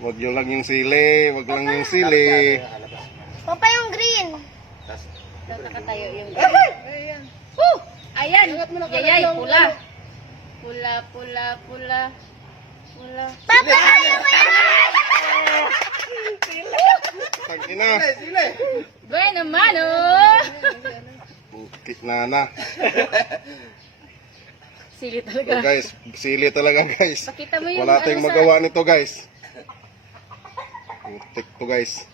Wag yung lang yung sili. Wag lang yung sili. Papa yung green. Nakatayo yung green. Woo! Ayan! Yayay, pula. Pula, pula, pula. Pula. Papa, ayaw mo yan! Tangina. Bueno, mano! Bukit na na. Sili So talaga. guys, sili talaga guys. Pakita mo yung Wala tayong ano sa- magawa nito guys. Putik to guys.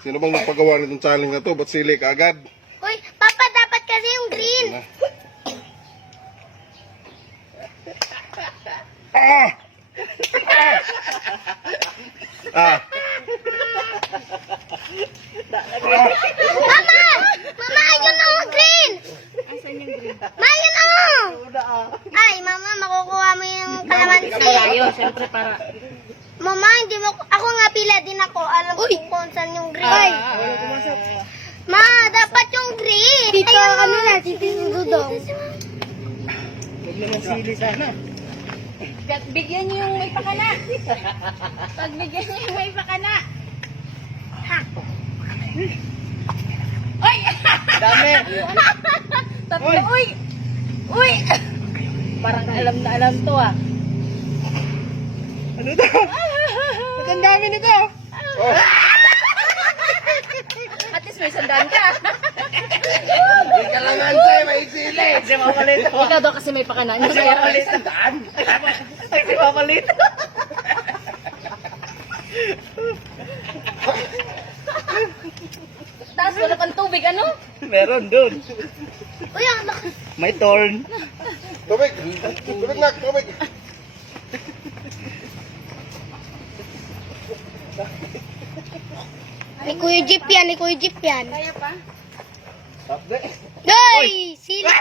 Sino bang nagpagawa nitong challenge na to? Ba't sili ka agad? Uy, Papa, dapat kasi yung green. Na. Ah! Ah! Mama! Mama, ayun na yung green! Asan yung green? Ma, ayun na! Ay, Mama, makukuha mo yung kalamansi. Malayo, syempre para... Mama, hindi mo... Ako nga pila din ako. Alam ko kung saan yung green. Ma, dapat yung green. Tito, ano na? Tito Dudong. Huwag naman sili sana. Bigyan niyo yung may pakana. Pagbigyan niyo yung may pakana. Oy! Dami. Tatlo, uy! Uy! Parang alam na alam to ah. Ano to? Ba't ang dami nito? At least may sandaan ka. Kalamansi, may sili. Si Mapalito. Ikaw daw kasi may pakana. Hindi Si kaya Mapalito. Ay, si Mapalito. Taas, wala pang tubig, ano? Meron dun. Uy, ang laki. May torn. Tubig! Tubig na! Tubig! Ni Kuya Jeep yan, ni Kuya Jeep yan. Kaya pa? Hoy! Sila!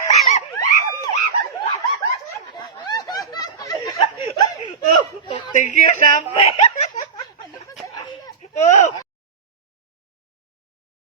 Oh, thank you, Sampe. Oh.